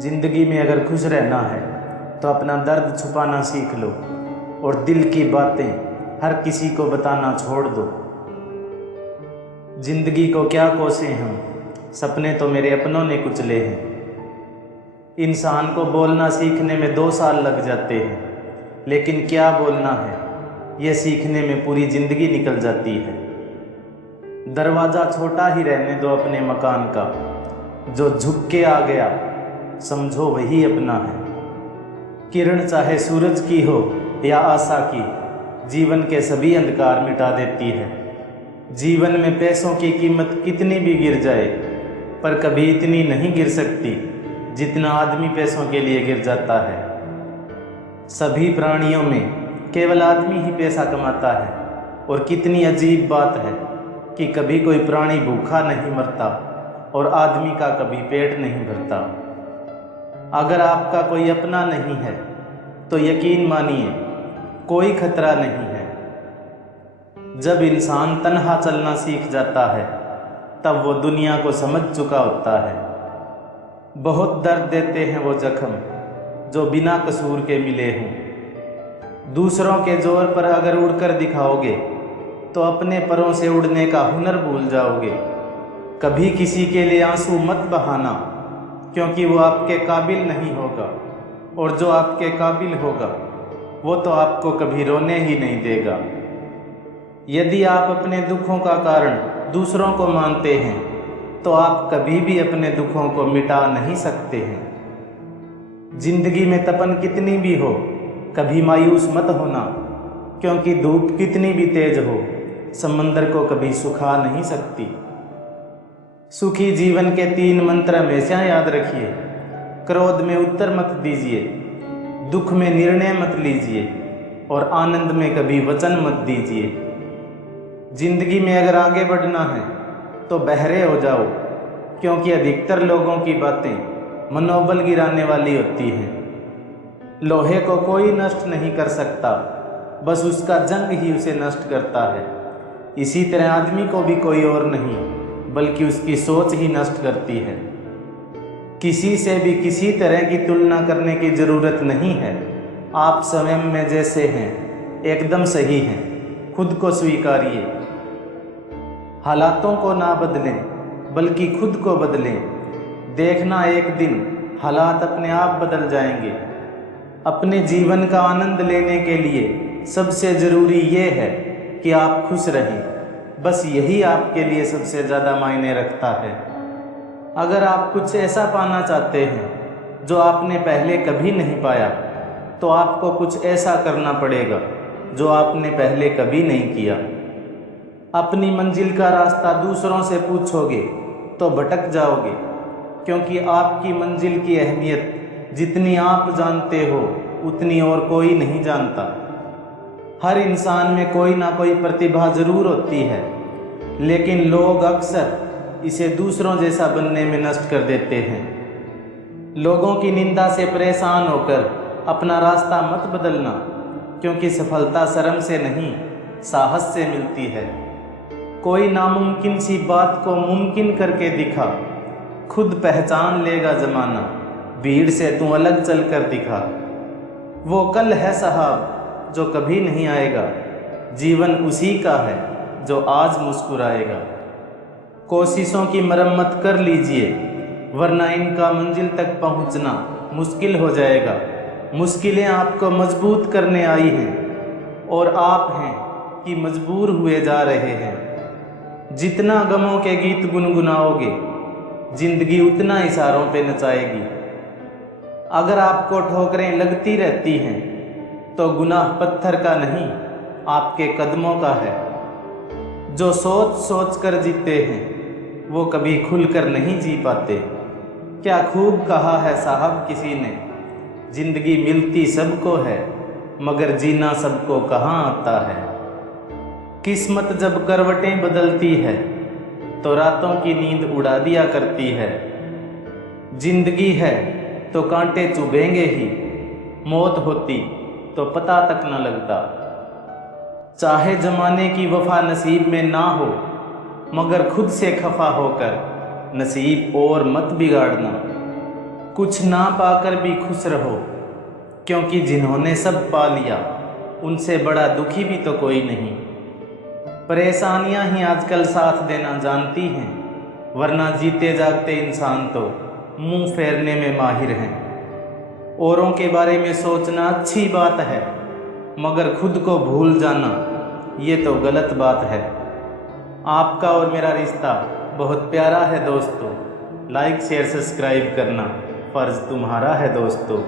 जिंदगी में अगर खुश रहना है तो अपना दर्द छुपाना सीख लो और दिल की बातें हर किसी को बताना छोड़ दो। जिंदगी को क्या कोसे हम, सपने तो मेरे अपनों ने कुचले हैं। इंसान को बोलना सीखने में 2 साल लग जाते हैं, लेकिन क्या बोलना है यह सीखने में पूरी ज़िंदगी निकल जाती है। दरवाज़ा छोटा ही रहने दो अपने मकान का, जो झुक के आ गया समझो वही अपना है। किरण चाहे सूरज की हो या आशा की, जीवन के सभी अंधकार मिटा देती है। जीवन में पैसों की कीमत कितनी भी गिर जाए, पर कभी इतनी नहीं गिर सकती जितना आदमी पैसों के लिए गिर जाता है। सभी प्राणियों में केवल आदमी ही पैसा कमाता है, और कितनी अजीब बात है कि कभी कोई प्राणी भूखा नहीं मरता और आदमी का कभी पेट नहीं भरता। अगर आपका कोई अपना नहीं है तो यकीन मानिए कोई खतरा नहीं है। जब इंसान तन्हा चलना सीख जाता है तब वो दुनिया को समझ चुका होता है। बहुत दर्द देते हैं वो जख्म जो बिना कसूर के मिले हों। दूसरों के जोर पर अगर उड़कर दिखाओगे तो अपने परों से उड़ने का हुनर भूल जाओगे। कभी किसी के लिए आंसू मत बहाना, क्योंकि वो आपके काबिल नहीं होगा, और जो आपके काबिल होगा वो तो आपको कभी रोने ही नहीं देगा। यदि आप अपने दुखों का कारण दूसरों को मानते हैं तो आप कभी भी अपने दुखों को मिटा नहीं सकते हैं। जिंदगी में तपन कितनी भी हो कभी मायूस मत होना, क्योंकि धूप कितनी भी तेज हो समंदर को कभी सुखा नहीं सकती। सुखी जीवन के 3 मंत्र हमेशा याद रखिए। क्रोध में उत्तर मत दीजिए, दुख में निर्णय मत लीजिए, और आनंद में कभी वचन मत दीजिए। जिंदगी में अगर आगे बढ़ना है तो बहरे हो जाओ, क्योंकि अधिकतर लोगों की बातें मनोबल गिराने वाली होती हैं। लोहे को कोई नष्ट नहीं कर सकता, बस उसका जंग ही उसे नष्ट करता है। इसी तरह आदमी को भी कोई और नहीं बल्कि उसकी सोच ही नष्ट करती है। किसी से भी किसी तरह की तुलना करने की ज़रूरत नहीं है। आप स्वयं में जैसे हैं एकदम सही हैं, खुद को स्वीकारिए। हालातों को ना बदलें बल्कि खुद को बदलें। देखना एक दिन हालात अपने आप बदल जाएंगे। अपने जीवन का आनंद लेने के लिए सबसे ज़रूरी ये है कि आप खुश रहें। बस यही आपके लिए सबसे ज़्यादा मायने रखता है। अगर आप कुछ ऐसा पाना चाहते हैं जो आपने पहले कभी नहीं पाया, तो आपको कुछ ऐसा करना पड़ेगा जो आपने पहले कभी नहीं किया। अपनी मंजिल का रास्ता दूसरों से पूछोगे तो भटक जाओगे, क्योंकि आपकी मंजिल की अहमियत जितनी आप जानते हो उतनी और कोई नहीं जानता। हर इंसान में कोई ना कोई प्रतिभा जरूर होती है, लेकिन लोग अक्सर इसे दूसरों जैसा बनने में नष्ट कर देते हैं। लोगों की निंदा से परेशान होकर अपना रास्ता मत बदलना, क्योंकि सफलता शर्म से नहीं साहस से मिलती है। कोई नामुमकिन सी बात को मुमकिन करके दिखा, खुद पहचान लेगा ज़माना, भीड़ से तू अलग चल कर दिखा। वो कल है साहब जो कभी नहीं आएगा, जीवन उसी का है जो आज मुस्कुराएगा। कोशिशों की मरम्मत कर लीजिए, वरना इनका मंजिल तक पहुंचना मुश्किल हो जाएगा। मुश्किलें आपको मजबूत करने आई हैं और आप हैं कि मजबूर हुए जा रहे हैं। जितना गमों के गीत गुनगुनाओगे जिंदगी उतना इशारों पे नचाएगी। अगर आपको ठोकरें लगती रहती हैं तो गुनाह पत्थर का नहीं आपके कदमों का है। जो सोच सोच कर जीते हैं वो कभी खुलकर नहीं जी पाते। क्या खूब कहा है साहब किसी ने, जिंदगी मिलती सबको है मगर जीना सबको कहाँ आता है। किस्मत जब करवटें बदलती है तो रातों की नींद उड़ा दिया करती है। जिंदगी है तो कांटे चुभेंगे ही, मौत होती तो पता तक न लगता। चाहे जमाने की वफा नसीब में ना हो, मगर खुद से खफा होकर नसीब और मत बिगाड़ना। कुछ ना पाकर भी खुश रहो, क्योंकि जिन्होंने सब पा लिया उनसे बड़ा दुखी भी तो कोई नहीं। परेशानियां ही आजकल साथ देना जानती हैं, वरना जीते जागते इंसान तो मुंह फेरने में माहिर हैं। औरों के बारे में सोचना अच्छी बात है, मगर खुद को भूल जाना ये तो गलत बात है। आपका और मेरा रिश्ता बहुत प्यारा है दोस्तों, लाइक शेयर सब्सक्राइब करना फ़र्ज़ तुम्हारा है दोस्तों।